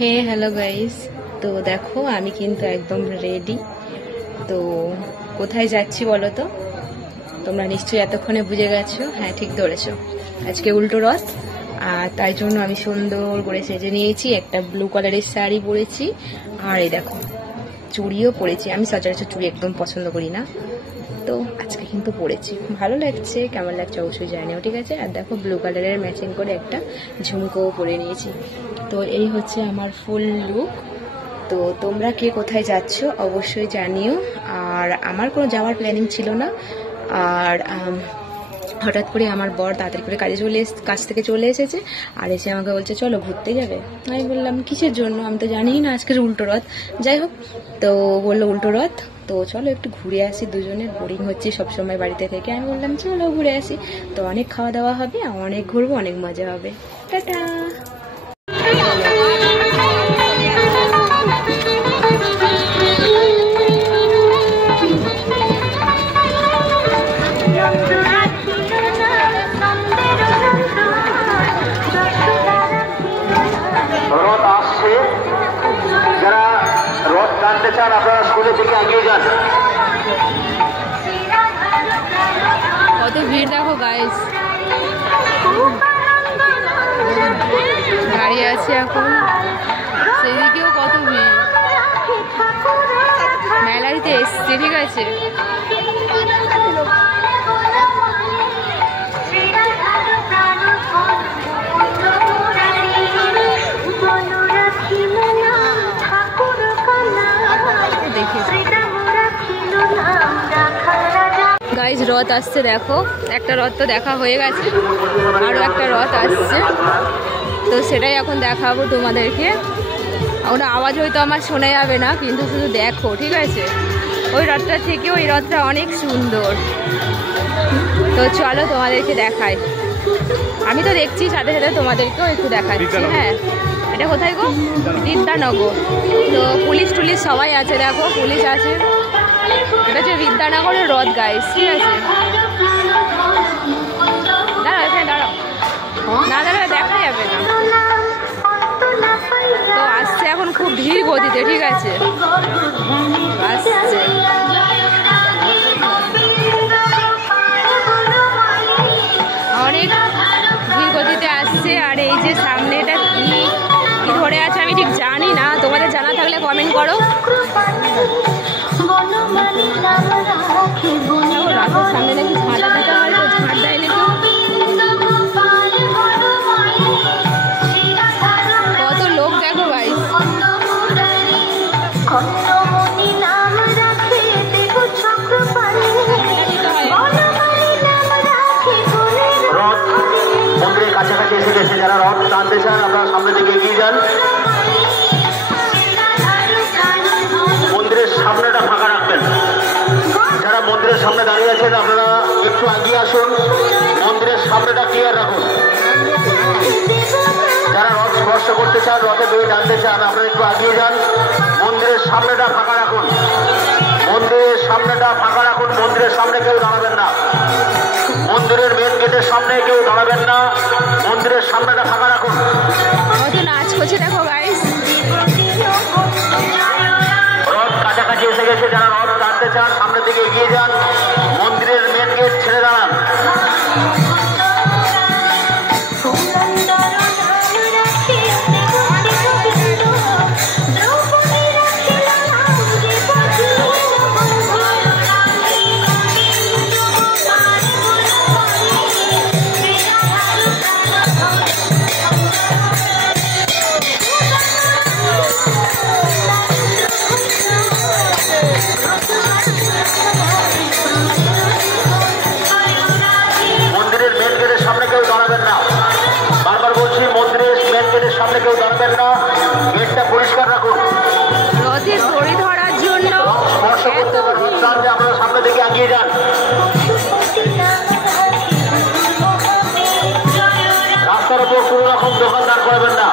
হে hello guys, তো দেখো আমি কিন্তু একদম রেডি। তো কোথায় যাচ্ছি বলো তো? তোমরা নিশ্চয়ই এতক্ষণে বুঝে গেছো। হ্যাঁ, ঠিক ধরেছো, আজকে উল্টো রথ। আর তাই জন্য আমি সুন্দর করে সেজে নিয়েছি, একটা ব্লু কালারের শাড়ি পরেছি, আর এই দেখো চুড়িও পরেছি। আমি সচরাচর চুড়ি একদম পছন্দ করি না, তো আজকে কিন্তু পরেছি, ভালো লাগছে। কেমন লাগছে অবশ্যই জানিও, ঠিক আছে? আর দেখো ব্লু কালারের ম্যাচিং করে একটা ঝুমকোও পরে নিয়েছি। তো এই হচ্ছে আমার ফুল লুক। তো তোমরা কে কোথায় যাচ্ছ অবশ্যই জানিও। আর আমার কোনো যাওয়ার প্ল্যানিং ছিল না, আর হঠাৎ করে আমার বর তাড়াতাড়ি করে কাজ থেকে চলে এসেছে, আর এসে আমাকে বলছে চলো ঘুরতে যাবে। আমি বললাম কিসের জন্য, আমি তো জানিই না আজকের উল্টো রথ। যাই হোক, তো বললো উল্টো রথ, তো চলো একটু ঘুরে আসি, দুজনের বোরিং হচ্ছে সবসময় বাড়িতে থেকে। আমি বললাম চলো ঘুরে আসি। তো অনেক খাওয়া দাওয়া হবে, অনেক ঘুরবো, অনেক মজা হবে। টাটা। রথ আসছে, যারা রথ টানতে চান আপনারা স্কুলে থেকে এগিয়ে যান। কত ভিড় দেখো গাইস, দাঁড়িয়ে আছে এখন, সেদিকেও কত ভিড়। মেলারিতে এসছে, ঠিক আছে? গাইজ রথ আসছে, দেখো একটা রথ তো দেখা হয়ে গেছে, আরও একটা রথ আসছে, তো সেটাই এখন দেখাবো তোমাদেরকে। ওটা আওয়াজ হয়তো আমার শোনা যাবে না, কিন্তু শুধু দেখো, ঠিক আছে? ওই রথটা থেকে ওই রথটা অনেক সুন্দর। তো চলো তোমাদেরকে দেখাই, আমি তো দেখছি, সাথে সাথে তোমাদেরকেও একটু দেখাচ্ছি। হ্যাঁ, এটা কোথায় গো? বিদ্যানগর। তো পুলিশ টুলিশ সবাই আছে, দেখো পুলিশ আছে। এটা হচ্ছে বিদ্যানগরের রথ গাইস, ঠিক আছে? দাঁড়াও, এখানে দাঁড়াও, না দাঁড়ালে দেখা যাবে না। তো আসছে এখন খুব ধীর গতিতে, ঠিক আছে? আসছে অনেক ধীর গতিতে আসছে। আর এই যে সামনে এটা কি ধরে আছে আমি ঠিক জানি না, তোমাদের জানা থাকলে কমেন্ট করো। রাতের সামনে নাকি ঝাঁটা দিতে হয়, তো ঝাঁট দেয় নাকি। কত লোক দেখো গাইস। রথ মন্দিরের কাছাকাছি এসে গেছে, যারা রথ টানতে চান আপনারা সামনে দিকে এগিয়ে যান। মন্দিরের সামনেটা ফাঁকা রাখবেন। যারা মন্দিরের সামনে দাঁড়িয়ে আছেন আপনারা একটু এগিয়ে আসুন, মন্দিরের সামনেটা ক্লিয়ার রাখুন। যারা রথ স্পর্শ করতে চান, রথে দড়ি টানতে চান, আপনারা একটু এগিয়ে যান। মন্দিরের সামনেটা ফাঁকা রাখুন, মন্দিরের সামনেটা ফাঁকা রাখুন। মন্দিরের সামনে কেউ দাঁড়াবেন না, মন্দিরের মেন গেটের সামনে কেউ দাঁড়াবেন না, মন্দিরের সামনেটা ফাঁকা রাখুন। কত নাচ করছে দেখো গাইস। রথ কাছাকাছি এসে গেছে, যারা রথ টানতে চান সামনের দিকে এগিয়ে যান, মন্দিরের মেন গেট ছেড়ে দাঁড়ান। সামনে কেউ দাঁড়াবেন না, গেটটা পরিষ্কার রাখুন। রথের দড়ি ধরার জন্য স্পর্শ করতে পারবেন, আপনারা সামনে দিকে এগিয়ে যান। রাস্তার উপর কোনো রকম দোকান দাঁড় করবেন না।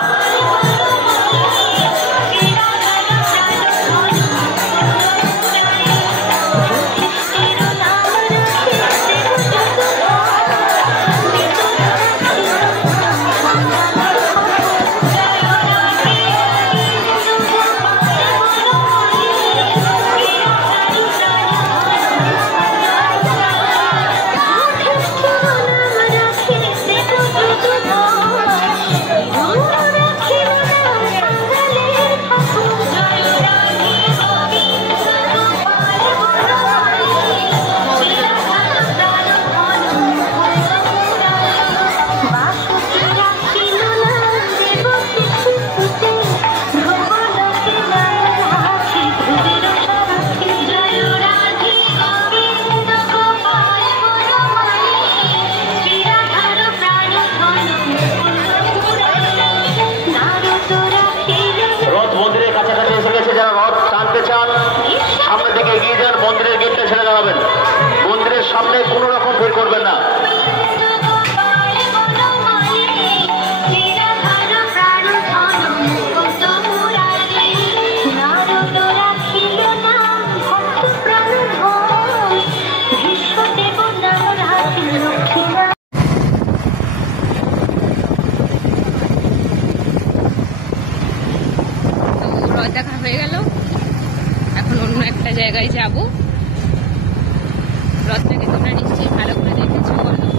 রথ দেখা হয়ে গেল, এখন অন্য একটা জায়গায় যাব। রথটাকে তোমরা নিশ্চয়ই ভালো করে দেখেছো বলো।